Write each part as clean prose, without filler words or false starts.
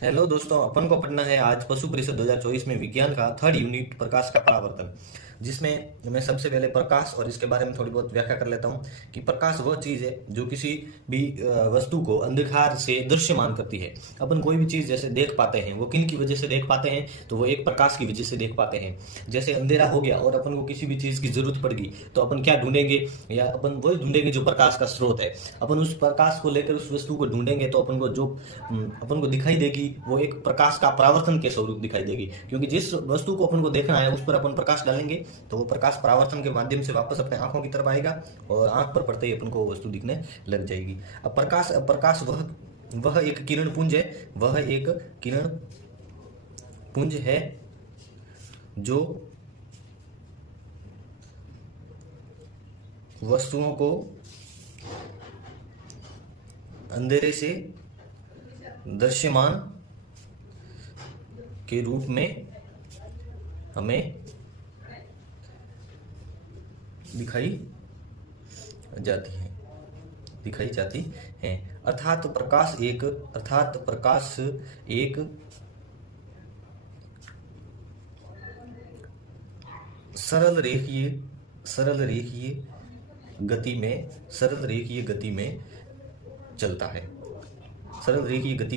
Hello दोस्तों, अपन को पढ़ना है आज पशु परिषद 2024 में विज्ञान का थर्ड यूनिट प्रकाश का परावर्तन, जिसमें मैं सबसे पहले प्रकाश और इसके बारे में थोड़ी बहुत व्याख्या कर लेता हूँ कि प्रकाश वह चीज़ है जो किसी भी वस्तु को अंधकार से दृश्यमान करती है। अपन कोई भी चीज़ जैसे देख पाते हैं, वो किन की वजह से देख पाते हैं, तो वो एक प्रकाश की वजह से देख पाते हैं। जैसे अंधेरा हो गया और अपन को किसी भी चीज़ की जरूरत पड़ गई तो अपन क्या ढूंढेंगे, या अपन वही ढूंढेंगे जो प्रकाश का स्रोत है। अपन उस प्रकाश को लेकर उस वस्तु को ढूंढेंगे तो अपन को जो अपन को दिखाई देगी वो एक प्रकाश का परावर्तन के स्वरूप दिखाई देगी, क्योंकि जिस वस्तु को अपन को देखना है उस पर अपन प्रकाश डालेंगे तो वो प्रकाश परावर्तन के माध्यम से वापस अपने आंखों की तरफ आएगा और आंख पर पड़ते ही अपन को वो वस्तु दिखने लग जाएगी। अब प्रकाश वह एक किरण पुंज है, वह एक किरण पुंज है जो वस्तुओं को अंधेरे से दृश्यमान के रूप में हमें दिखाई जाती है। अर्थात प्रकाश एक सरल रेखीय गति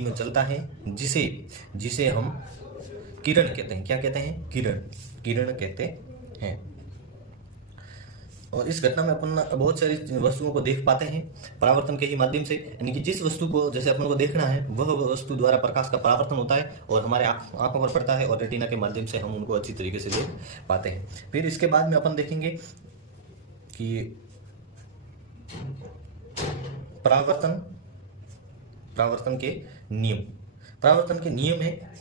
में चलता है, जिसे हम किरण कहते हैं। क्या कहते हैं? किरण कहते हैं। और इस घटना में अपन बहुत सारी वस्तुओं को देख पाते हैं परावर्तन के ही माध्यम से, यानी कि जिस वस्तु को जैसे अपन को देखना है वह वस्तु द्वारा प्रकाश का परावर्तन होता है और हमारे आंखों पर पड़ता है और रेटिना के माध्यम से हम उनको अच्छी तरीके से देख पाते हैं। फिर इसके बाद में अपन देखेंगे कि परावर्तन के नियम है,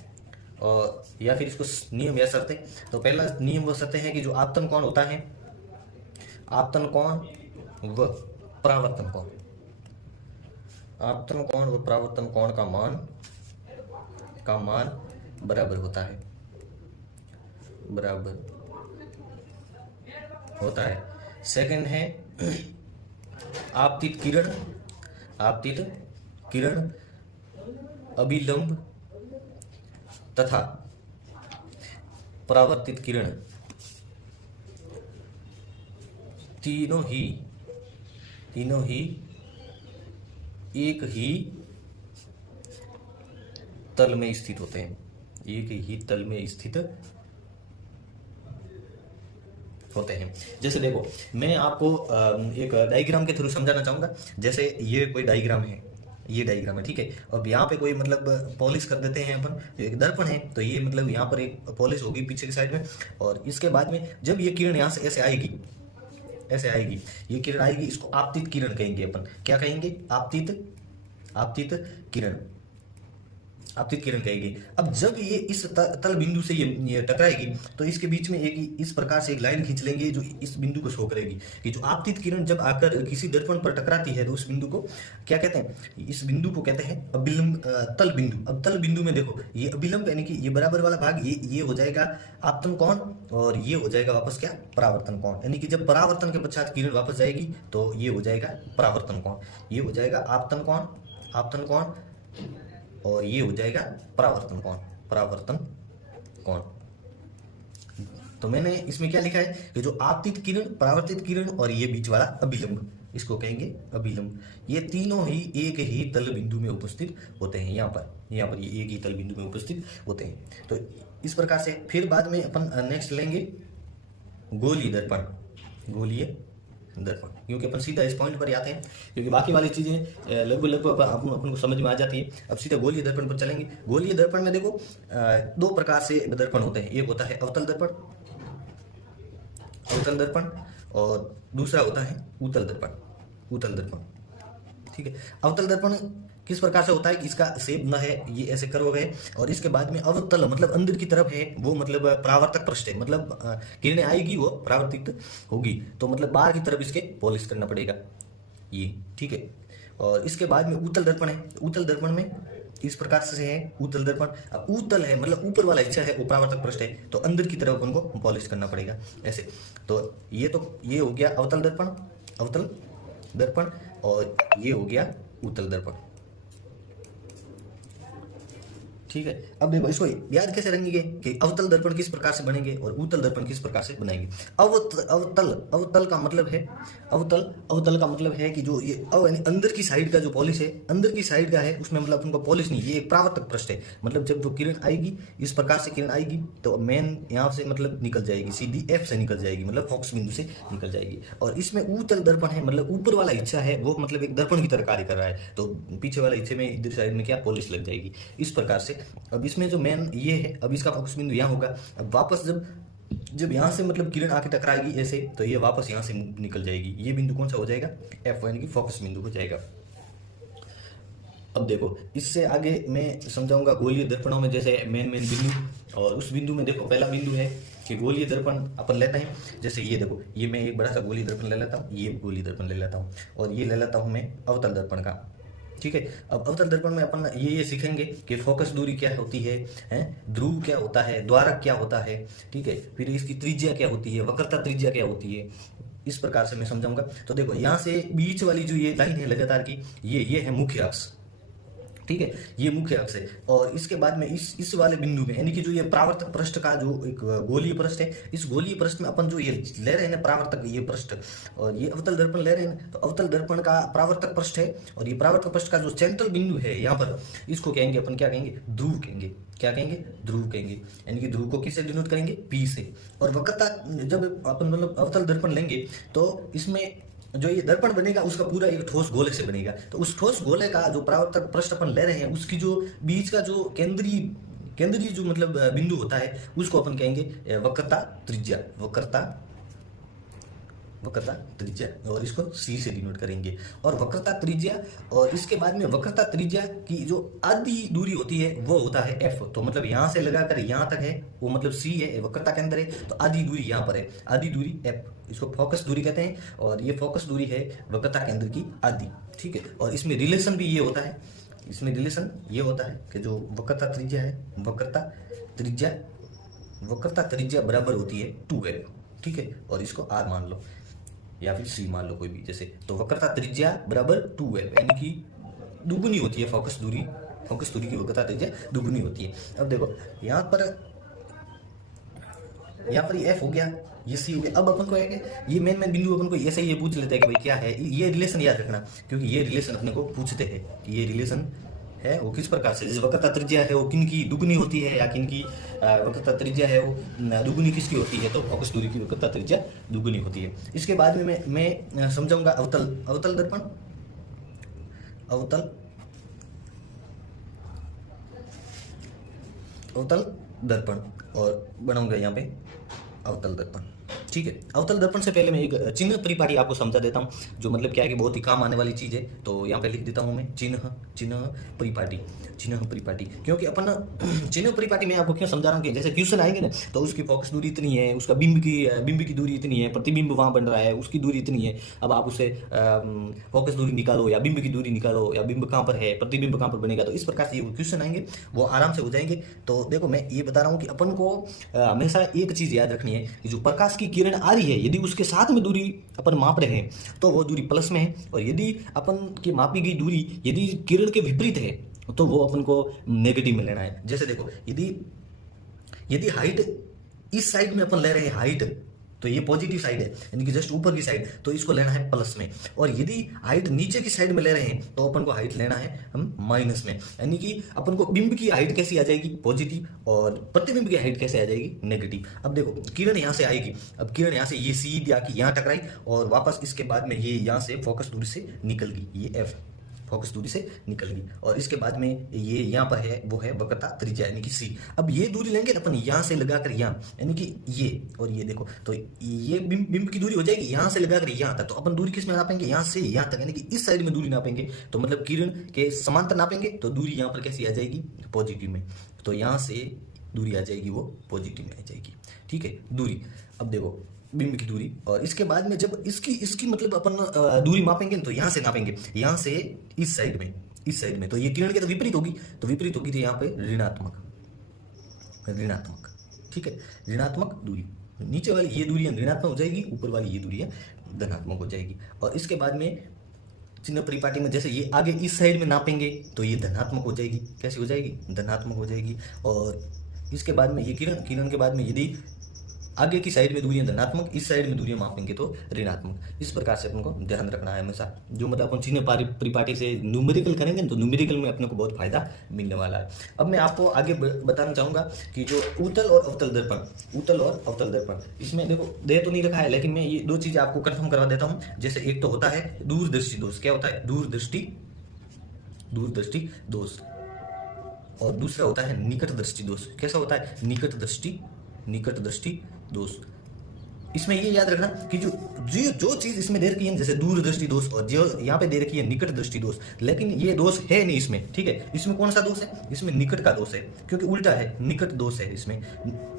और या फिर इसको नियम या शर्तें। तो पहला नियम व शर्तें हैं कि जो आपतन कोण होता है, आपतन कोण व परावर्तन कोण का मान बराबर होता है। सेकंड है आपतित किरण अभिलंब तथा परावर्तित किरण तीनों ही एक ही तल में स्थित होते हैं। जैसे देखो, मैं आपको एक डायग्राम के थ्रू समझाना चाहूंगा। जैसे ये कोई डायग्राम है, ठीक है। अब यहाँ पे कोई मतलब पॉलिश कर देते हैं अपन, एक दर्पण है तो ये मतलब यहाँ पर एक पॉलिश होगी पीछे की साइड में, और इसके बाद में जब ये किरण यहाँ से ऐसे आएगी, ये किरण आएगी, इसको आपतित किरण कहेंगे अपन। क्या कहेंगे? आपतित किरण कहेंगे। अब जब ये इस तल बिंदु से ये टकराएगी तो इसके बीच में एक इस प्रकार से एक लाइन खींच लेंगे जो इस बिंदु को शो करेगी कि जो आपतित किरण जब आकर किसी दर्पण पर टकराती है तो उस बिंदु को क्या कहते हैं? इस बिंदु को कहते हैं अभिलंब तल बिंदु। अब तल बिंदु में देखो, ये अभिलंब यानी कि ये बराबर वाला भाग ये हो जाएगा आपतन कोण, और ये हो जाएगा वापस क्या? परावर्तन कोण। यानी कि जब परावर्तन के पश्चात किरण वापस जाएगी तो ये हो जाएगा परावर्तन कोण, ये हो जाएगा आपतन कोण, और ये हो जाएगा परावर्तन कोण। तो मैंने इसमें क्या लिखा है कि जो आपतित किरण, परावर्तित किरण और ये बीच वाला अभिलंब, इसको कहेंगे अभिलंब। ये तीनों ही एक ही तल बिंदु में उपस्थित होते हैं। यहाँ पर ये एक ही तल बिंदु में उपस्थित होते हैं। तो इस प्रकार से फिर बाद में अपन नेक्स्ट लेंगे गोलीय दर्पण, क्योंकि अपन सीधा इस पॉइंट पर ही आते हैं, क्योंकि बाकी वाली चीजें लगभग अपन को समझ में आ जाती है। अब सीधा गोलीय दर्पण पर चलेंगे। गोलीय दर्पण में देखो दो प्रकार से दर्पण होते हैं। एक होता है अवतल दर्पण और दूसरा होता है उत्तल दर्पण। ठीक है। अवतल दर्पण किस प्रकार से होता है कि इसका शेप न है, ये ऐसे कर्व है, और इसके बाद में अवतल मतलब अंदर की तरफ है, वो मतलब परावर्तक पृष्ठ है, मतलब किरणें आएगी वो परावर्तित होगी, तो मतलब बाहर की तरफ इसके पॉलिश करना पड़ेगा ये। ठीक है। और इसके बाद में उत्तल दर्पण है। उत्तल दर्पण में इस प्रकार से है उत्तल दर्पण। अब उत्तल है मतलब ऊपर वाला हिस्सा है वो परावर्तक पृष्ठ है, तो अंदर की तरफ उनको पॉलिश करना पड़ेगा ऐसे। तो ये हो गया अवतल दर्पण और ये हो गया उत्तल दर्पण। ठीक है। अब देखो इसको याद कैसे रखेंगे कि अवतल दर्पण किस प्रकार से बनेंगे और उत्तल दर्पण किस प्रकार से बनाएंगे। अवतल अवतल का मतलब है अवतल अवतल का मतलब है कि जो ये यानी अंदर की साइड का जो पॉलिश है, अंदर की साइड का है, उसमें मतलब उनका पॉलिश नहीं, ये एक परावर्तक पृष्ठ है। मतलब जब वो किरण आएगी, इस प्रकार से किरण आएगी तो मेन यहाँ से मतलब निकल जाएगी, सीधी एफ से निकल जाएगी, मतलब फोकस बिंदु से निकल जाएगी। और इसमें उत्तल दर्पण है, मतलब ऊपर वाला हिस्सा है वो मतलब एक दर्पण की तरह कार्य कर रहा है, तो पीछे वाले हिस्से में इधर साइड में क्या पॉलिश लग जाएगी इस प्रकार से। अब इसमें जो मेन ये है, अब इसका फोकस बिंदु यहाँ होगा। अब वापस जब यहाँ से मतलब किरण आके टकराएगी ऐसे, तो ये वापस यहाँ से निकल जाएगी। ये बिंदु कौन सा हो जाएगा, एफ यानी कि फोकस बिंदु हो जाएगा। अब देखो इससे आगे मैं समझाऊंगा गोलीय दर्पणों में जैसे मेन बिंदु। और उस बिंदु में देखो पहला बिंदु है कि गोलीय दर्पण अपन लेते हैं। जैसे ये देखो, ये मैं एक बड़ा सा गोलीय दर्पण ले लेता हूँ, ये गोलीय दर्पण ले लेता हूँ, और ये ले लेता हूँ मैं अवतल दर्पण का। ठीक है। अब अवतल दर्पण में अपन ये सीखेंगे कि फोकस दूरी क्या होती है, ध्रुव क्या होता है, द्वारक क्या होता है, ठीक है, फिर इसकी त्रिज्या क्या होती है, वक्रता त्रिज्या क्या होती है, इस प्रकार से मैं समझाऊंगा। तो देखो यहाँ से बीच वाली जो ये लाइन है लगातार की, ये है मुख्य अक्ष, ठीक है, ये मुख्य अक्ष है। और इसके बाद में इस वाले बिंदु में यानी कि जो ये परावर्तक पृष्ठ का जो एक गोलीय पृष्ठ है, इस गोलीय पृष्ठ में अपन जो ये ले रहे हैं ना परावर्तक ये पृष्ठ, और ये अवतल दर्पण ले रहे हैं, तो अवतल दर्पण का परावर्तक पृष्ठ है। और ये परावर्तक पृष्ठ का जो सेंट्रल बिंदु है यहाँ पर, इसको कहेंगे अपन, क्या कहेंगे, ध्रुव कहेंगे। क्या कहेंगे, ध्रुव कहेंगे। यानी कि ध्रुव को किससे डिनोट करेंगे, पी से। और वक्रता जब अपन मतलब अवतल दर्पण लेंगे तो इसमें जो ये दर्पण बनेगा उसका पूरा एक ठोस गोले से बनेगा। तो उस ठोस गोले का जो परावर्तक पृष्ठ अपन ले रहे हैं, उसकी जो बीच का जो केंद्रीय जो मतलब बिंदु होता है, उसको अपन कहेंगे वक्रता त्रिज्या, वक्रता त्रिज्या, और इसको सी से डिनोट करेंगे। और वक्रता त्रिज्या, और इसके बाद में वक्रता त्रिज्या की जो आधी दूरी होती है वो होता है एफ। तो मतलब यहाँ से लगाकर यहाँ तक है वो मतलब सी है, वक्रता के अंदर है, तो आधी दूरी यहाँ पर है, आधी दूरी एफ, इसको फोकस दूरी कहते हैं। और ये फोकस दूरी है वक्रता के अंदर की आधी, ठीक है। और इसमें रिलेशन भी ये होता है, इसमें रिलेशन ये होता है कि जो वक्रता त्रिज्या है, वक्रता त्रिज्या बराबर होती है 2L, ठीक है। और इसको R मान लो या फिर C मान लो कोई भी, जैसे तो वक्रता त्रिज्या बराबर 2L, यानी कि दुगुनी होती है फोकस दूरी की वक्रता त्रिज्या दुगुनी होती है। अब देखो यहाँ पर ये F हो गया, ये C हो गया। अब अपन को ये मेन बिंदु अपन को ऐसे ये पूछ लेते हैं कि भाई क्या है ये रिलेशन, याद रखना, क्योंकि ये रिलेशन अपने को पूछते हैं कि ये रिलेशन है वो किस प्रकार से, जैसे वक्रता त्रिज्या है वो किन की दुगुनी होती है, या किन की वक्रता त्रिज्या है वो दुगुनी किसकी होती है, तो फोकस दूरी की वक्रता त्रिज्या दुगुनी होती है। इसके बाद में मैं समझाऊंगा अवतल दर्पण, अवतल दर्पण, और बनाऊंगा यहाँ पे अवतल दर्पण, ठीक है। अवतल दर्पण से पहले मैं एक चिन्ह परिपाटी आपको समझा देता हूँ, जो मतलब क्या है कि बहुत ही काम आने वाली चीज़ है। तो यहाँ पे लिख देता हूँ मैं चिन्ह परिपाटी, क्योंकि अपन चिन्ह परिपाटी में आपको क्यों समझा रहा हूँ कि जैसे क्वेश्चन आएंगे ना, तो उसकी फोकस दूरी इतनी है, उसका बिंब की दूरी इतनी है, प्रतिबिंब वहाँ बन रहा है उसकी दूरी इतनी है। अब आप उसे फोकस दूरी निकालो या बिंब की दूरी निकालो, या बिंब कहाँ पर है, प्रतिबिंब कहाँ पर बनेगा, तो इस प्रकार से ये क्वेश्चन आएंगे वो आराम से हो जाएंगे। तो देखो मैं ये बता रहा हूँ कि अपन को हमेशा एक चीज़ याद रखनी है कि जो प्रकाश की किरण आ रही है, यदि उसके साथ में दूरी अपन माप रहे हैं तो वो दूरी प्लस में है, और यदि अपन की मापी गई दूरी यदि किरण के विपरीत है तो वो अपन को नेगेटिव में लेना है। जैसे देखो यदि हाइट इस साइड में अपन ले रहे हैं हाइट, तो ये पॉजिटिव साइड है यानी कि जस्ट ऊपर की साइड, तो इसको लेना है प्लस में। और यदि हाइट नीचे की साइड में ले रहे हैं तो अपन को हाइट लेना है हम माइनस में, यानी कि अपन को बिंब की हाइट कैसी आ जाएगी, पॉजिटिव, और प्रतिबिंब की हाइट कैसे आ जाएगी, नेगेटिव। अब देखो किरण यहाँ से आएगी, अब किरण यहाँ से ये सीधी आके यहाँ टकराई, और वापस इसके बाद में ये यहाँ से फोकस दूरी से निकल गई, ये एफ फोकस दूरी से निकल गई, और इसके बाद में ये यहाँ पर है वो है वक्रता त्रिज्या यानी कि सी। अब ये दूरी लेंगे अपन यहाँ से लगाकर यहाँ, यानी कि ये और ये देखो, तो ये बिंब की दूरी हो जाएगी यहाँ से लगाकर यहाँ तक। तो अपन दूरी किस में नापेंगे, यहाँ से यहाँ तक, यानी कि इस साइड में दूरी नापेंगे, तो मतलब किरण के समांतर नापेंगे, तो दूरी यहाँ पर कैसी आ जाएगी, पॉजिटिव में। तो यहाँ से दूरी आ जाएगी वो पॉजिटिव में आ जाएगी, ठीक है, दूरी। अब देखो बिंब की दूरी, और इसके बाद में जब इसकी मतलब अपन दूरी मापेंगे तो यहाँ से नापेंगे, यहाँ से इस साइड में, तो ये किरण के तो विपरीत होगी, तो यहाँ पे ऋणात्मक, ठीक है, ऋणात्मक दूरी। नीचे वाली ये दूरी ऋणात्मक हो जाएगी, ऊपर वाली ये दूरी धनात्मक हो जाएगी। और इसके बाद में चिन्ह परिपाटी में जैसे ये आगे इस साइड में नापेंगे तो ये धनात्मक हो जाएगी। कैसी हो जाएगी? धनात्मक हो जाएगी। और इसके बाद में ये किरण के बाद में यदि आगे की साइड में दूरियां धनात्मक, इस साइड में दूरियां मापेंगे तो ऋणात्मक। इस प्रकार से अपन को ध्यान रखना है हमेशा। जो मतलब अपन चिन्ह परिपाटी से न्यूमेरिकल करेंगे तो न्यूमेरिकल में अपने को बहुत फायदा मिलने वाला है। अब मैं आपको आगे बताना चाहूंगा कि जो उत्तल और अवतल दर्पण, इसमें देखो दे तो नहीं रखा है, लेकिन मैं ये दो चीजें आपको कंफर्म करवा देता हूँ। जैसे एक तो होता है दूरदृष्टि दोष। क्या होता है? दूरदृष्टि दोष। और दूसरा होता है निकट दृष्टि दोष। कैसा होता है? निकट दृष्टि दोष। इसमें ये याद रखना कि जो चीज इसमें दे रखी है, जैसे दूरदृष्टि दोष, और जो यहाँ पे दे रखी है निकट दृष्टि दोष, लेकिन ये दोष है नहीं इसमें। ठीक है, इसमें कौन सा दोष है? इसमें निकट का दोष है, क्योंकि उल्टा है, निकट दोष है इसमें।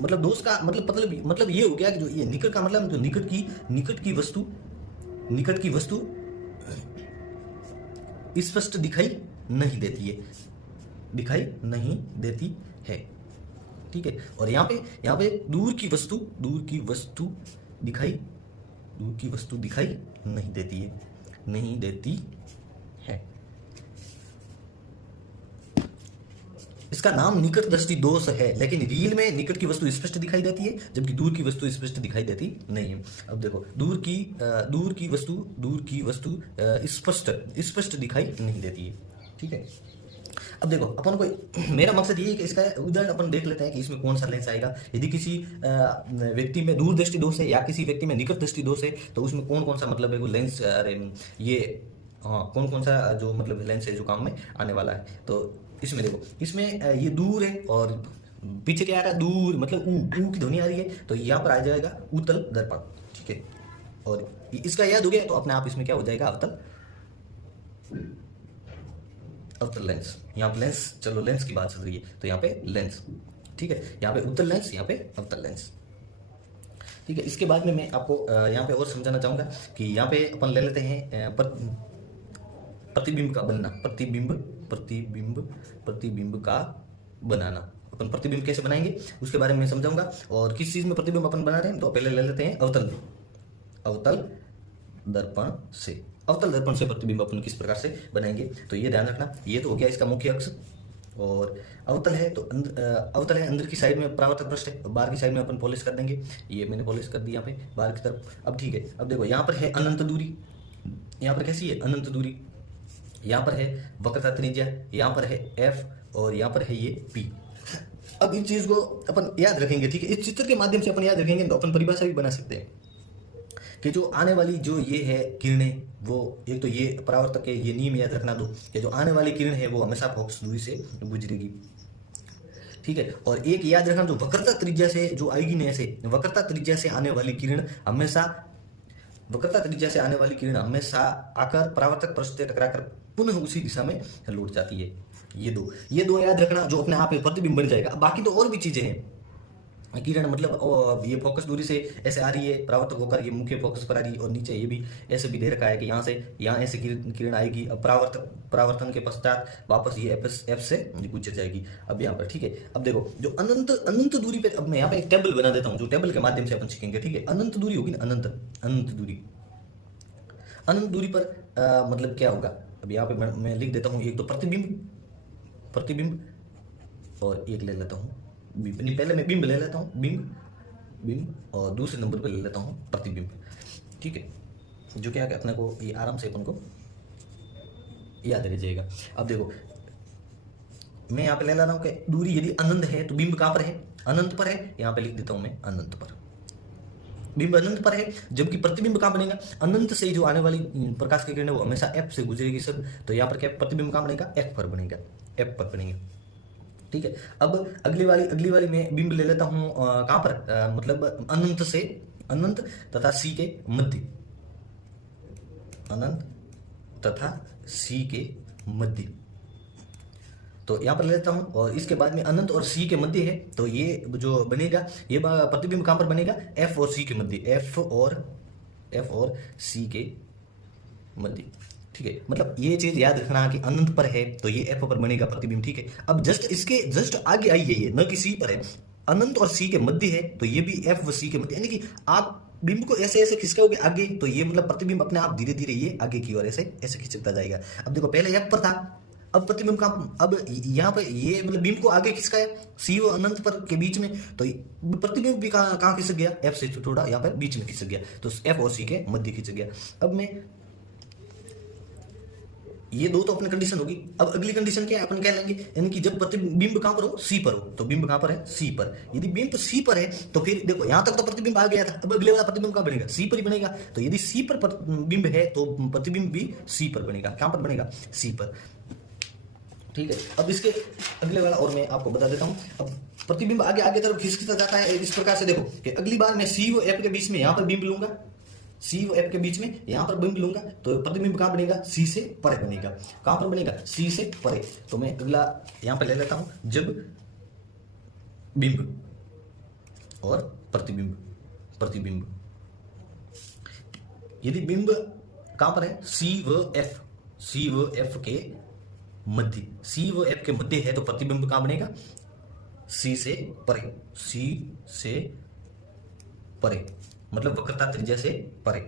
मतलब दोष का मतलब ये हो गया कि जो ये निकट का मतलब जो निकट की वस्तु स्पष्ट दिखाई नहीं देती है। ठीक है, और यहाँ पे दूर की वस्तु दिखाई नहीं देती है। इसका नाम निकट दृष्टि दोष है, लेकिन रियल में निकट की वस्तु स्पष्ट दिखाई देती है, जबकि दूर की वस्तु स्पष्ट दिखाई देती नहीं है। अब देखो, दूर की वस्तु स्पष्ट दिखाई नहीं देती है। ठीक है, अब देखो अपन को मेरा मकसद ये है कि इसका उदाहरण अपन देख लेते हैं कि इसमें कौन सा लेंस आएगा। यदि किसी व्यक्ति में दूर दृष्टि दोष है या किसी व्यक्ति में निकट दृष्टि दोष है तो उसमें कौन सा मतलब है वो लेंस, कौन सा जो मतलब लेंस है जो काम में आने वाला है। तो इसमें देखो, इसमें ये दूर है और पीछे क्या आ रहा है? दूर, मतलब ऊ की ध्वनि आ रही है, तो यहाँ पर आ जाएगा उत्तल दर्पण। ठीक है, और इसका याद हो गया तो अपने आप इसमें क्या हो जाएगा? अवतल लेंस। यहाँ पे लेंस, चलो लेंस की बात चल रही है तो यहाँ पे लेंस। ठीक है, यहाँ पे उत्तल लेंस, यहाँ पे अवतल लेंस। ठीक है, इसके बाद में मैं आपको यहाँ पे और समझाना चाहूंगा कि यहाँ पे अपन ले लेते हैं प्रतिबिंब का बनना। प्रतिबिंब का बनाना। अपन प्रतिबिंब कैसे बनाएंगे उसके बारे में समझाऊंगा। और किस चीज में प्रतिबिंब अपन बना रहे हैं तो पहले ले लेते हैं अवतल दर्पण से प्रतिबिंब अपन किस प्रकार से बनाएंगे तो ये ध्यान रखना। ये तो हो गया इसका मुख्य अक्ष, और अवतल है तो अवतल है, अंदर की साइड में परावर्तक पृष्ठ है, बाहर की साइड में अपन पॉलिश कर देंगे। ये मैंने पॉलिश कर दी यहाँ पे बाहर की तरफ। अब ठीक है, अब देखो यहाँ पर है अनंत दूरी, यहाँ पर कैसी है? अनंत दूरी। यहाँ पर है वक्रता त्रिज्या, यहाँ पर है F और यहाँ पर है ये P। अब इन चीज को अपन याद रखेंगे। ठीक है, इस चित्र के माध्यम से अपन याद रखेंगे तो अपन परिभाषा भी बना सकते हैं कि जो आने वाली जो ये है किरणें, वो एक तो ये परावर्तक है, ये नियम याद रखना दो कि जो आने वाली किरण है वो हमेशा फोकस दूरी से गुजरेगी। ठीक है, और एक याद रखना, जो वक्रता त्रिज्या से जो आएगी ना, ऐसे वक्रता त्रिज्या से आने वाली किरण हमेशा आकर परावर्तक पृष्ठ से टकराकर पुनः उसी दिशा में लौट जाती है। ये दो याद रखना, जो अपने आप में प्रतिबिंब बन जाएगा। बाकी तो और भी चीजें हैं। किरण मतलब ये फोकस दूरी से ऐसे आ रही है, परावर्तक होकर ये मुख्य फोकस पर आ रही है, और नीचे ये भी ऐसे भी दे रखा है कि यहाँ ऐसे किरण आएगी। अब परावर्तन के पश्चात वापस ये एफ से गुजर जाएगी। अब यहाँ पर ठीक है, अब देखो जो अनंत दूरी पे, अब मैं यहाँ पे एक टेबल बना देता हूँ जो टेबल के माध्यम से अपन सीखेंगे। ठीक है, अनंत दूरी होगी ना, अनंत दूरी पर मतलब क्या होगा? अब यहाँ पे मैं लिख देता हूँ, एक तो प्रतिबिंब और एक ले लेता हूँ नहीं, पहले मैं बिंब ले लेता हूँ, बिंब और दूसरे नंबर पे ले लेता हूँ प्रतिबिंब। ठीक है, जो क्या है अपने को ये आराम से अपन को याद रह जाएगा। अब देखो मैं यहाँ पे ले ला रहा हूँ कि दूरी यदि अनंत है तो बिंब कहाँ पर है? अनंत पर है। यहाँ पे लिख देता हूँ मैं अनंत पर, बिंब अनंत पर है। जबकि प्रतिबिंब कहाँ बनेगा? अनंत से जो आने वाली प्रकाश की किरण है वो हमेशा एफ से गुजरेगी सब। तो यहाँ पर क्या प्रतिबिंब कहाँ बनेगा? एफ पर बनेगा। ठीक है, अब अगली वाली मैं बिंब ले लेता हूँ कहाँ पर? मतलब अनंत तथा सी के मध्य, तो यहाँ पर ले लेता हूँ। और इसके बाद में अनंत और सी के मध्य है, तो ये जो बनेगा, ये प्रतिबिंब कहाँ पर बनेगा? एफ और सी के मध्य, एफ और सी के मध्य। ठीक है, मतलब ये चीज याद रखना कि अनंत पर है तो ये एफ पर बनेगा प्रतिबिंब। ठीक है, अब जस्ट आगे आई है, ये न कि सी पर है, अनंत और सी के मध्य है तो ये भी एफ व सी के मध्य, यानी कि आप बिंब को ऐसे ऐसे खिसकाओगे आगे, तो ये मतलब प्रतिबिंब अपने आप धीरे धीरे ये आगे की ओर ऐसे ऐसे खिसकता जाएगा। अब देखो पहले एफ पर था, अब प्रतिबिंब का, अब यहाँ पे ये मतलब बिंब को आगे खिसकाया सी व अनंत पर के बीच में, तो प्रतिबिंब भी कहाँ खिसक गया, एफ से थोड़ा यहाँ पर बीच में खिसक गया, तो एफ और सी के मध्य खिसक गया। अब मैं ये दो तो अपनी कंडीशन होगी। अब अगली कंडीशन क्या है, अपन कह लेंगे यानी कि जब प्रतिबिंब कहां पर हो, सी पर हो, तो बिंब कहां पर है, सी पर। यदि बिंब सी पर है तो फिर देखो यहां तक तो प्रतिबिंब आ गया था, अब अगले वाला प्रतिबिंब कहां बनेगा, सी पर ही बनेगा। तो यदि सी पर बिंब है तो प्रतिबिंब भी सी पर बनेगा। कहां पर बनेगा, सी पर। ठीक है, अब इसके अगले वाला और मैं आपको बता देता हूं। अब प्रतिबिंब आगे आगे तरफ खिसकता जाता है इस प्रकार से। देखो कि अगली बार मैं सी व एफ के बीच में यहां पर बिंब लूंगा, सी व एफ के बीच में यहां पर बिंब लूंगा, तो प्रतिबिंब कहां बनेगा, सी से परे बनेगा। कहां पर बनेगा, सी से परे। तो मैं अगला यहां पर ले लेता हूं, जब बिंब और प्रतिबिंब, प्रतिबिंब यदि बिंब कहां पर है, सी व एफ, सी व एफ के मध्य, सी व एफ के मध्य है, तो प्रतिबिंब कहां बनेगा, सी से परे, सी से परे, मतलब वक्रता त्रिज्या से परे।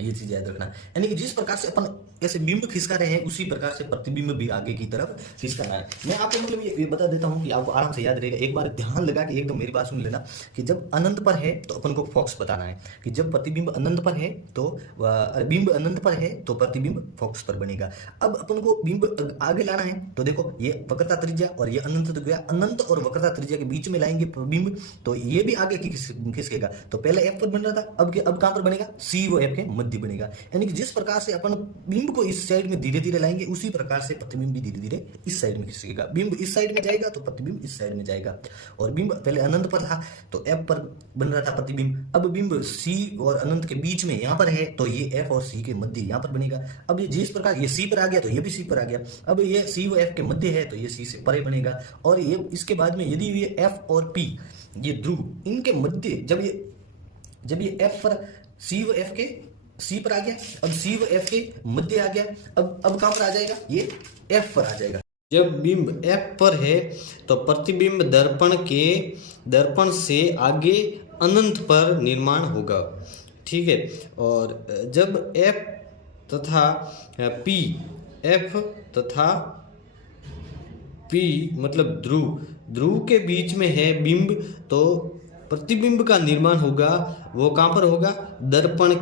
ये चीज याद रखना। यानी कि जिस प्रकार से अपन ऐसे बिंब खिसका रहे हैं उसी प्रकार से प्रतिबिंब भी आगे की तरफ खिसकाना है। मैं आपको मतलब ये बता देता हूं कि आपको आराम से याद रहेगा। एक बार ध्यान लगा के एकदम मेरी बात सुन लेना कि जब अनंत पर है तो अपन को फोकस बताना है कि जब प्रतिबिंब अनंत पर है तो बिंब अनंत पर है तो प्रतिबिंब फोकस पर बनेगा। अब अपन को बिंब आगे लाना है, तो देखो ये वक्रता त्रिज्या और ये अनंत तो गया, अनंत और वक्रता त्रिज्या के बीच में लाएंगे बिंब, तो ये भी आगे की खिसकेगा। तो पहले एफ पर बन रहा था, अब कहां पर बनेगा, सी व एफ के मध्य बनेगा। यानी कि जिस प्रकार से अपन बिंब को इस साइड में धीरे धीरे लाएंगे उसी प्रकार से प्रतिबिंब भी धीरे धीरे इस साइड में खिसकेगा। बिंब इस साइड में जाएगा तो प्रतिबिंब इस साइड में जाएगा। और बिंब पहले अनंत पर था तो एफ पर बन रहा था प्रतिबिंब, अब बिंब सी और अनंत के बीच में यहां पर है तो ये एफ और सी के मध्य यहां पर बनेगा। अब ये जिस प्रकार ये सी पर आ गया तो ये भी सी पर आ गया। अब ये सी व एफ के मध्य है तो ये सी से परे बनेगा। और ये इसके बाद में यदि ये एफ और पी ये ध्रुव इनके मध्य, जब ये एफ पर सी व एफ के सी पर आ गया, अब सी व एफ के मध्य आ गया, अब कहां पर आ जाएगा, ये एफ पर आ जाएगा। जब बिंब एफ पर है तो प्रतिबिंब दर्पण से आगे अनंत पर निर्माण होगा। ठीक है, और जब एफ तथा पी, एफ तथा पी मतलब ध्रुव के बीच में है बिंब, तो प्रतिबिंब का निर्माण होगा, वो कहां पर होगा, दर्पण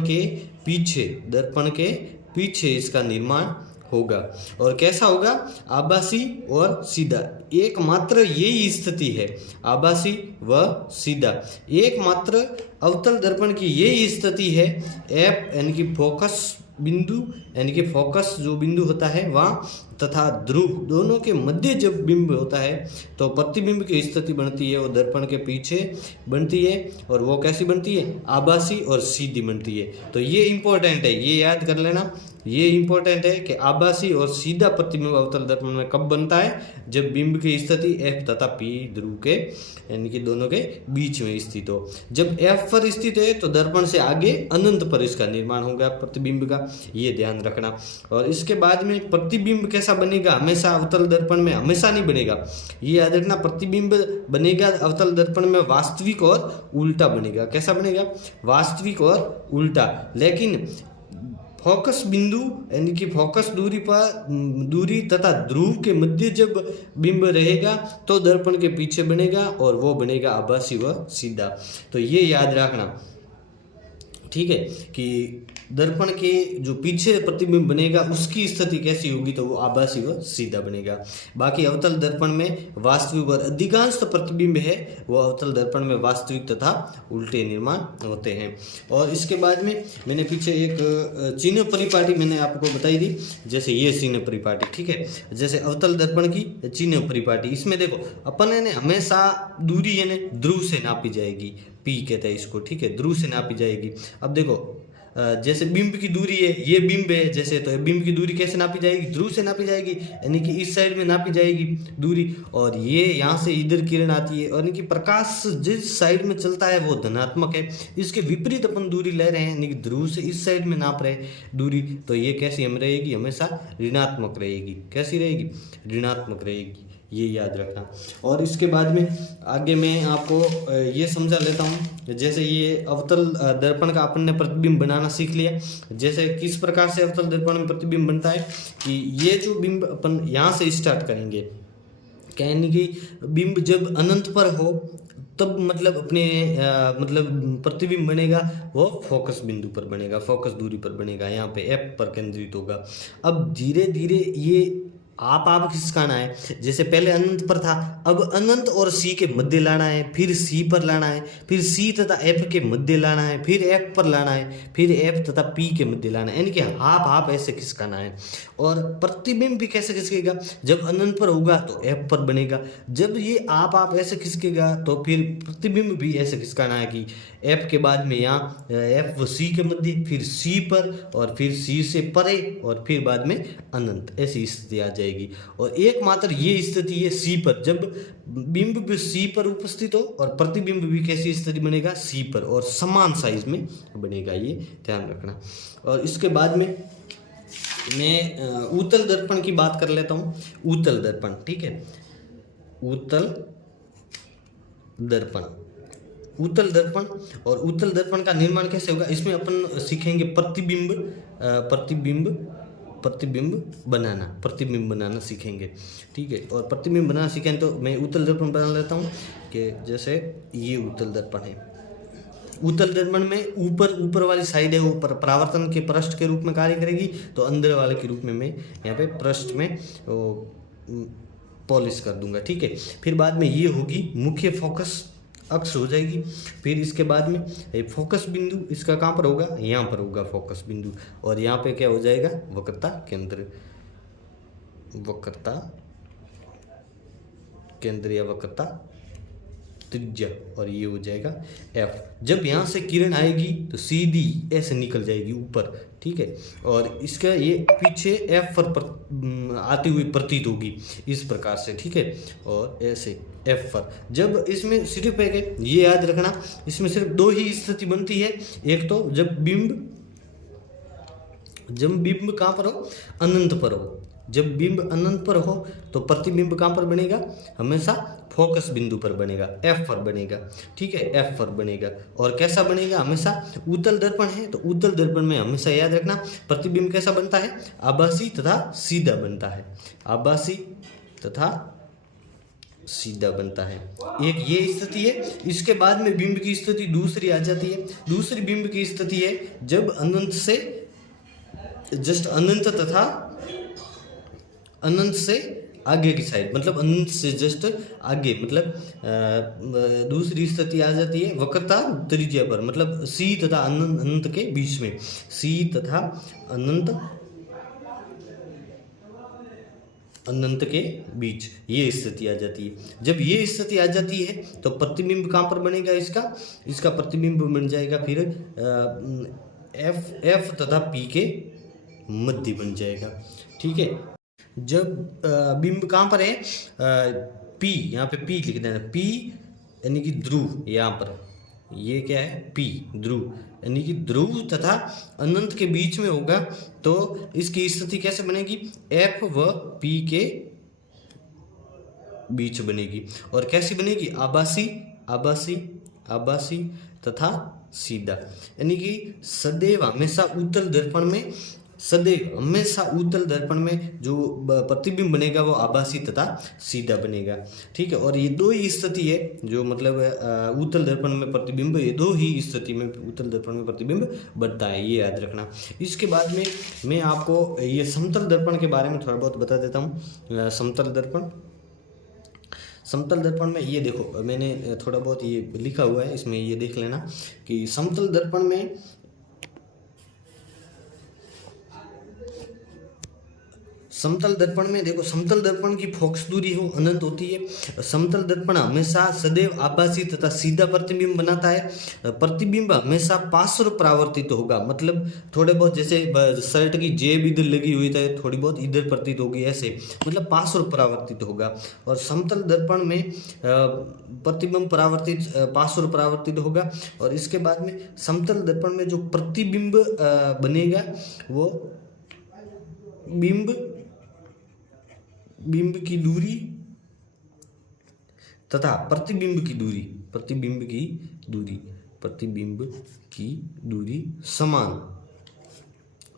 के पीछे इसका निर्माण होगा। और कैसा होगा, आभासी और सीधा। एकमात्र यही स्थिति है, आभासी व सीधा, एकमात्र अवतल दर्पण की यही स्थिति है। एफ यानी कि फोकस बिंदु, यानी कि फोकस जो बिंदु होता है वहाँ, तथा ध्रुव दोनों के मध्य जब बिंब होता है तो प्रतिबिंब की स्थिति बनती है वो दर्पण के पीछे बनती है। और वो कैसी बनती है, आभासी और सीधी बनती है। तो ये इंपॉर्टेंट है, ये याद कर लेना, ये इंपॉर्टेंट है कि आभासी और सीधा प्रतिबिंब अवतल दर्पण में कब बनता है, जब बिंब की स्थिति एफ तथा पी ध्रुव के यानी कि दोनों के बीच में स्थित हो। जब एफ पर स्थित है तो दर्पण से आगे अनंत पर इसका निर्माण होगा प्रतिबिंब का, ये ध्यान रखना। और इसके बाद में प्रतिबिंब कैसा बनेगा, हमेशा अवतल दर्पण में हमेशा नहीं बनेगा, ये याद रखना। प्रतिबिंब बनेगा अवतल दर्पण में वास्तविक और उल्टा बनेगा। कैसा बनेगा, वास्तविक और उल्टा। लेकिन फोकस बिंदु यानी कि फोकस दूरी तथा ध्रुव के मध्य जब बिंब रहेगा तो दर्पण के पीछे बनेगा और वो बनेगा आभासी व सीधा। तो ये याद रखना, ठीक है, कि दर्पण के जो पीछे प्रतिबिंब बनेगा उसकी स्थिति कैसी होगी, तो वो आभासी व सीधा बनेगा। बाकी अवतल दर्पण में वास्तविक और अधिकांश प्रतिबिंब है वो अवतल दर्पण में वास्तविक तथा उल्टे निर्माण होते हैं। और इसके बाद में मैंने पीछे एक चिन्ह परिपाटी मैंने आपको बताई थी, जैसे ये चिन्ह परिपाटी, ठीक है, जैसे अवतल दर्पण की चिन्ह परिपाटी। इसमें देखो अपन ने हमेशा दूरी यानी ध्रुव से नापी जाएगी, पी कहते हैं इसको, ठीक है, ध्रुव से नापी जाएगी। अब देखो जैसे बिंब की दूरी है, ये बिंब है जैसे, तो बिंब की दूरी कैसे नापी जाएगी, ध्रुव से नापी जाएगी, यानी कि इस साइड में नापी जाएगी दूरी। और ये यहाँ से इधर किरण आती है, और यानी कि प्रकाश जिस साइड में चलता है वो धनात्मक है, इसके विपरीत अपन दूरी ले रहे हैं, यानी कि ध्रुव से इस साइड में नाप रहे हैं दूरी, तो ये कैसी हम रहेगी, हमेशा ऋणात्मक रहेगी। कैसी रहेगी, ऋणात्मक रहेगी। ये याद रखना। और इसके बाद में आगे मैं आपको ये समझा लेता हूँ। जैसे ये अवतल दर्पण का अपन ने प्रतिबिंब बनाना सीख लिया। जैसे किस प्रकार से अवतल दर्पण में प्रतिबिंब बनता है कि ये जो बिंब अपन यहाँ से स्टार्ट करेंगे, यानी कि बिंब जब अनंत पर हो तब मतलब अपने मतलब प्रतिबिंब बनेगा वो फोकस बिंदु पर बनेगा, फोकस दूरी पर बनेगा, यहाँ पे एफ पर केंद्रित होगा। अब धीरे धीरे ये आप खिसकाना है। जैसे पहले अनंत पर था, अब अनंत और सी के मध्य लाना है, फिर सी पर लाना है, फिर सी तथा एफ के मध्य लाना है, फिर एफ पर लाना है, फिर एफ तथा पी के मध्य लाना है, यानी कि हाफ ऐसे खिसकाना है। और प्रतिबिंब भी कैसे खिसकेगा, जब अनंत पर होगा तो एफ पर बनेगा, जब ये आप ऐसे खिसकेगा तो फिर प्रतिबिंब भी ऐसे खिसकाना है कि एफ के बाद में यहाँ एफ व सी के मध्य, फिर सी पर, और फिर सी से परे, और फिर बाद में अनंत, ऐसी स्थिति आ जाएगी। और एकमात्र ये स्थिति है सी पर, जब बिंब भी सी पर उपस्थित हो और प्रतिबिंब भी कैसी स्थिति बनेगा, सी पर, और समान साइज में बनेगा, ये ध्यान रखना। और इसके बाद में मैं उत्तल दर्पण की बात कर लेता हूँ। उत्तल दर्पण, ठीक है, उत्तल दर्पण, उत्तल दर्पण। और उत्तल दर्पण का निर्माण कैसे होगा, इसमें अपन सीखेंगे प्रतिबिंब बनाना सीखेंगे, ठीक है। और प्रतिबिंब बनाना सीखें तो मैं उत्तल दर्पण बना लेता हूँ कि जैसे ये उत्तल दर्पण है। उत्तल दर्पण में ऊपर वाली साइड है वो परावर्तन के पृष्ठ के रूप में कार्य करेगी, तो अंदर वाले के रूप में मैं यहाँ पे पृष्ठ में पॉलिश कर दूंगा, ठीक है। फिर बाद में ये होगी मुख्य फोकस अक्ष हो जाएगी। फिर इसके बाद में फोकस बिंदु इसका कहाँ पर होगा, यहाँ पर होगा फोकस बिंदु, और यहाँ पे क्या हो जाएगा, वक्रता केंद्र, वक्रता केंद्र या वक्रता त्रिज्या, और ये हो जाएगा एफ। जब यहाँ से किरण आएगी तो सीधी ऐसे निकल जाएगी ऊपर, ठीक है। और इसका ये पीछे एफ पर आती हुई प्रतीत होगी इस प्रकार से, ठीक है। और ऐसे एफ पर जब इसमें सिर्फ एक ये याद रखना, इसमें सिर्फ दो ही स्थिति बनती है। एक तो जब बिंब कहाँ पर हो, अनंत पर हो। जब बिंब अनंत पर हो तो प्रतिबिंब कहाँ पर बनेगा, हमेशा फोकस बिंदु पर बनेगा, एफ पर बनेगा, ठीक है, एफ पर बनेगा। और कैसा बनेगा, हमेशा उत्तल दर्पण है तो उत्तल दर्पण में हमेशा याद रखना प्रतिबिंब कैसा बनता है, आभासी तथा सीधा बनता है, आभासी तथा सीधा बनता है। एक ये स्थिति है। इसके बाद में बिंब की स्थिति दूसरी आ जाती है। दूसरी बिंब की स्थिति है जब अनंत से जस्ट अनंत तथा अनंत से आगे की साइड, मतलब अनंत से जस्ट आगे, मतलब दूसरी स्थिति आ जाती है वक्रता त्रिज्या पर, मतलब सी तथा अनंत के बीच में, सी तथा अनंत के बीच ये स्थिति आ जाती है। जब ये स्थिति आ जाती है तो प्रतिबिंब कहाँ पर बनेगा, इसका प्रतिबिंब बन जाएगा फिर एफ तथा पी के मध्य बन जाएगा, ठीक है। जब बिंब कहाँ पर है, पी, यहाँ पे पी लिख देना, पी यानी कि ध्रुव, यहाँ पर ये क्या है, पी ध्रुव, यानी कि ध्रुव तथा अनंत के बीच में होगा तो इसकी स्थिति कैसे बनेगी, एफ व पी के बीच बनेगी। और कैसी बनेगी, आभासी तथा सीधा, यानी कि सदैव हमेशा उत्तल दर्पण में जो प्रतिबिंब बनेगा वो आभासी तथा सीधा बनेगा, ठीक है। और ये दो ही स्थिति है जो मतलब उत्तल दर्पण में प्रतिबिंब, ये दो ही स्थिति में उत्तल दर्पण में प्रतिबिंब बनता है, ये याद रखना। इसके बाद में मैं आपको ये समतल दर्पण के बारे में थोड़ा बहुत बता देता हूँ। समतल दर्पण में ये देखो, मैंने थोड़ा बहुत ये लिखा हुआ है, इसमें ये देख लेना कि समतल दर्पण में देखो, समतल दर्पण की फोकस दूरी हो अनंत होती है। समतल दर्पण हमेशा सदैव आभासी तथा सीधा प्रतिबिंब बनाता है। प्रतिबिंब हमेशा पार्श्व परावर्तित होगा, मतलब थोड़े बहुत जैसे शर्ट की जेब इधर लगी हुई है, थोड़ी बहुत इधर प्रतीत होगी, ऐसे मतलब पार्श्व परावर्तित होगा। और समतल दर्पण में प्रतिबिंब पार्श्व परावर्तित होगा। और इसके बाद में समतल दर्पण में जो प्रतिबिंब बनेगा वो बिंब की दूरी तथा प्रतिबिंब की दूरी समान,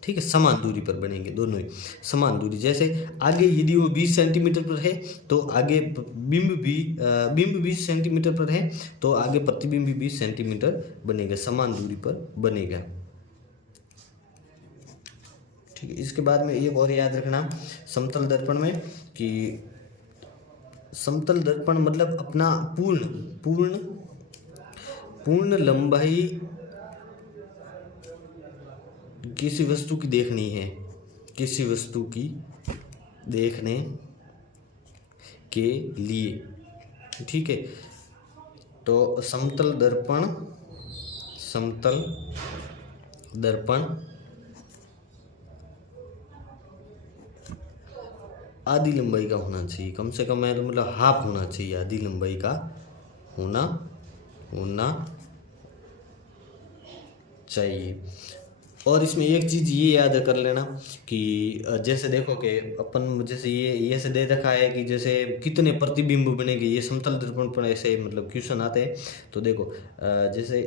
ठीक है, समान दूरी पर बनेंगे, दोनों ही समान दूरी। जैसे आगे यदि वो 20 सेंटीमीटर पर है तो आगे बिंब 20 सेंटीमीटर पर है तो आगे प्रतिबिंब भी 20 सेंटीमीटर बनेगा, समान दूरी पर बनेगा, ठीक है। इसके बाद में एक और याद रखना समतल दर्पण में कि समतल दर्पण मतलब अपना पूर्ण लंबाई किसी वस्तु की देखनी है, किसी वस्तु की देखने के लिए, ठीक है। तो समतल दर्पण आधी लंबाई का होना चाहिए, कम से कम मतलब हाफ होना चाहिए, आधी लंबाई का होना चाहिए। और इसमें एक चीज़ ये याद कर लेना कि जैसे देखो कि अपन जैसे ये से दे रखा है कि जैसे कितने प्रतिबिंब बनेंगे, ये समतल दर्पण पर ऐसे मतलब क्वेश्चन आते हैं। तो देखो जैसे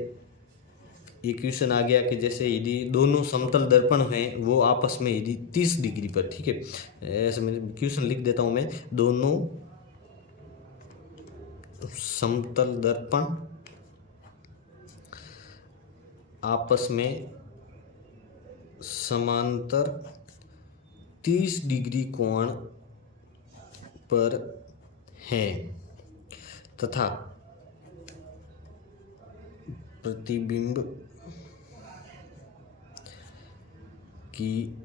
ये क्वेश्चन आ गया कि जैसे यदि दोनों समतल दर्पण हैं वो आपस में यदि 30 डिग्री पर, ठीक है, ऐसे मैं क्वेश्चन लिख देता हूँ मैं, दोनों समतल दर्पण आपस में समांतर 30 डिग्री कोण पर हैं तथा प्रतिबिंब की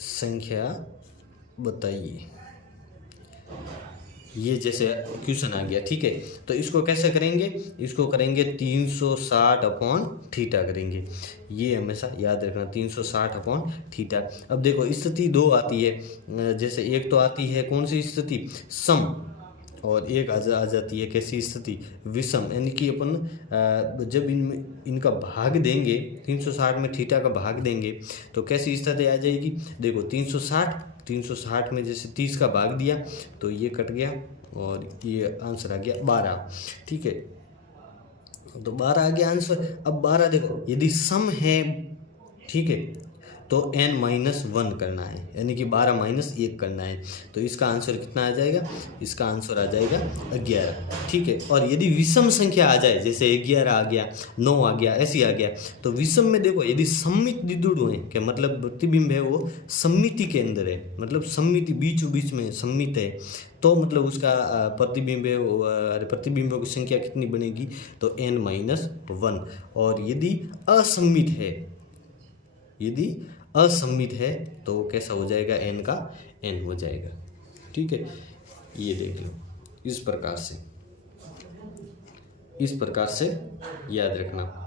संख्या बताइए। ये जैसे क्वेश्चन आ गया, ठीक है। तो इसको कैसे करेंगे, इसको करेंगे 360/θ करेंगे, ये हमेशा याद रखना 360/θ। अब देखो स्थिति दो आती है, जैसे एक तो आती है कौन सी स्थिति, सम, और एक आ जाती है कैसी स्थिति, विषम। यानी कि अपन जब इनका भाग देंगे 360 में थीटा का भाग देंगे तो कैसी स्थिति आ जाएगी। देखो 360 में जैसे 30 का भाग दिया तो ये कट गया और ये आंसर आ गया 12, ठीक है। तो 12 आ गया आंसर। अब 12 देखो यदि सम है, ठीक है, तो n-1 करना है, यानी कि 12 - 1 करना है। तो इसका आंसर कितना आ जाएगा, इसका आंसर आ जाएगा 11, ठीक है। और यदि विषम संख्या आ जाए, जैसे 11 आ गया, 9 आ गया, ऐसी आ गया, तो विषम में देखो यदि सममित द्विध्रुव है, क्या मतलब प्रतिबिंब है वो सममिति के अंदर है, मतलब सममिति बीचों बीच में सममित है, तो मतलब उसका प्रतिबिंब है प्रतिबिंबों की संख्या कितनी बनेगी, तो n-1। और यदि असममित है, यदि असममित है तो कैसा हो जाएगा, n का n हो जाएगा, ठीक है। ये देख लो, इस प्रकार से याद रखना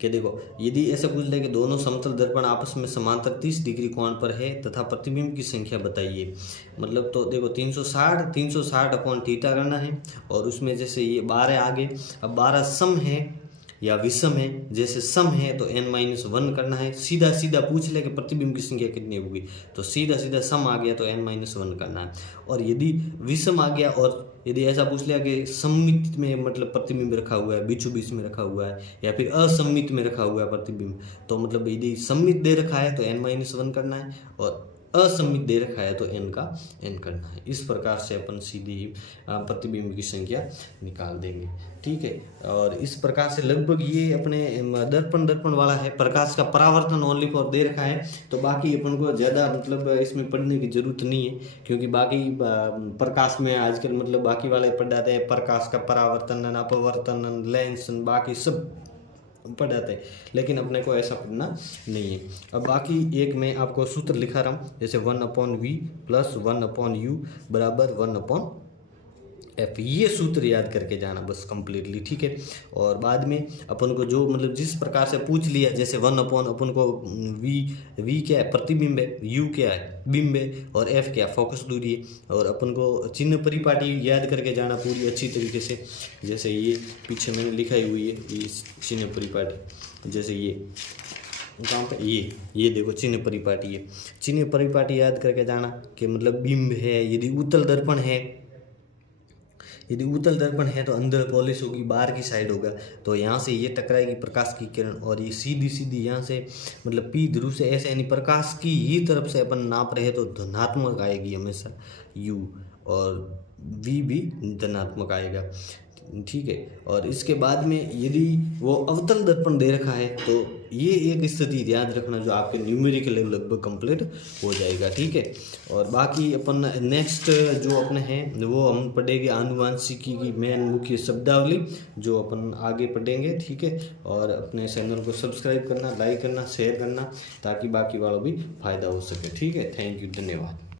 कि देखो यदि ऐसा पूछ ले कि दोनों समतल दर्पण आपस में समांतर 30 डिग्री कोण पर है तथा प्रतिबिंब की संख्या बताइए, मतलब तो देखो 360/θ करना है और उसमें जैसे ये 12 आ गए। अब 12 सम है या विषम है, जैसे सम है तो n-1 करना है। सीधा पूछ ले कि प्रतिबिंब की संख्या कितनी होगी, तो सीधा सम आ गया तो n-1 करना है। और यदि विषम आ गया और यदि ऐसा पूछ लिया कि सममित में मतलब प्रतिबिंब रखा हुआ है, बीचों बीच में रखा हुआ है, या फिर असममित में रखा हुआ है प्रतिबिंब, तो मतलब यदि सममित दे रखा है तो n-1 करना है और असममित दे रखा है तो n का n करना है। इस प्रकार से अपन सीधी ही प्रतिबिंब की संख्या निकाल देंगे, ठीक है। और इस प्रकार से लगभग ये अपने दर्पण वाला है। प्रकाश का परावर्तन ओनली फॉर दे रखा है, तो बाकी अपन को ज़्यादा मतलब इसमें पढ़ने की जरूरत नहीं है, क्योंकि बाकी प्रकाश में आजकल मतलब बाकी वाले पढ़ाते हैं प्रकाश का परावर्तन, अपवर्तन, लेंस, बाकी सब पढ़ाते हैं, लेकिन अपने को ऐसा पढ़ना नहीं है। अब बाकी एक मैं आपको सूत्र लिखा रहा हूँ, जैसे 1/v + 1/u = 1/f, ये सूत्र याद करके जाना बस कंप्लीटली, ठीक है। और बाद में अपन को जो मतलब जिस प्रकार से पूछ लिया, जैसे 1 अपन को v क्या है, प्रतिबिंब है, u क्या है, बिंब है, और f क्या, फोकस दूरी है। और अपन को चिन्ह परिपाटी याद करके जाना पूरी अच्छी तरीके से, जैसे ये पीछे मैंने लिखाई हुई है ये चिन्ह परिपाटी, जैसे ये कहाँ पे, ये देखो चिन्ह परिपाटी है। चिन्ह परिपाटी याद करके जाना कि मतलब बिंब है, यदि उत्तल दर्पण है यदि उत्तल दर्पण है तो अंदर पॉलिश होगी, बाहर की साइड होगा, तो यहाँ से ये टकराएगी प्रकाश की किरण, और ये सीधी सीधी यहाँ से मतलब पी ध्रुव से ऐसे, यानी प्रकाश की ही तरफ से अपन नाप रहे तो धनात्मक आएगी हमेशा U, और V भी धनात्मक आएगा, ठीक है। और इसके बाद में यदि वो अवतल दर्पण दे रखा है तो ये एक स्थिति याद रखना जो आपके न्यूमेरिकल लेवल लगभग कंप्लीट हो जाएगा, ठीक है। और बाकी अपन नेक्स्ट जो अपने हैं वो हम पढ़ेंगे आनुवांशिकी की मेन मुख्य शब्दावली, जो अपन आगे पढ़ेंगे, ठीक है। और अपने चैनल को सब्सक्राइब करना, लाइक करना, शेयर करना, ताकि बाकी वालों भी फायदा हो सके, ठीक है। थैंक यू, धन्यवाद।